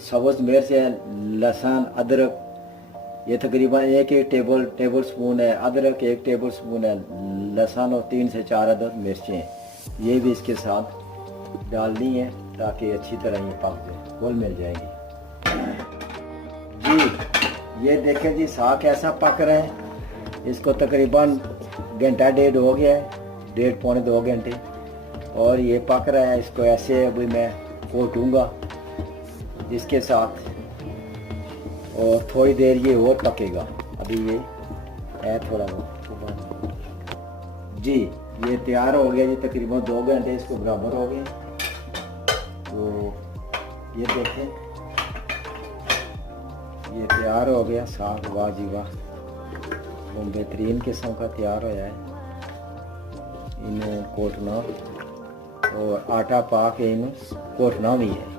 सब्ज़ मिर्च है, लहसुन, अदरक, ये तकरीबन एक टेबल स्पून है अदरक, 1 टेबल स्पून है लहसुन और 3 से 4 अदद मिर्चें, ये भी इसके साथ डालनी है ताकि अच्छी तरह ये पक जाए, घुल मिल जाएगी। जी ये देखें जी साग कैसा पक रहा है। इसको तकरीबन घंटा डेढ़ हो गया है, 1.5 पौने 2 घंटे, और ये पक रहा है। इसको ऐसे अभी मैं कोटूँगा इसके साथ, और थोड़ी देर ये और पकेगा। अभी ये है थोड़ा बहुत जी, ये तैयार हो गया जी, तकरीबन 2 घंटे इसको बराबर हो गए। तो ये देखें ये तैयार हो गया साग, वाह जी वाह, तो बेहतरीन किस्म का तैयार होया है। इन्हें कोटना और आटा पा के इन्हें कोटना भी है।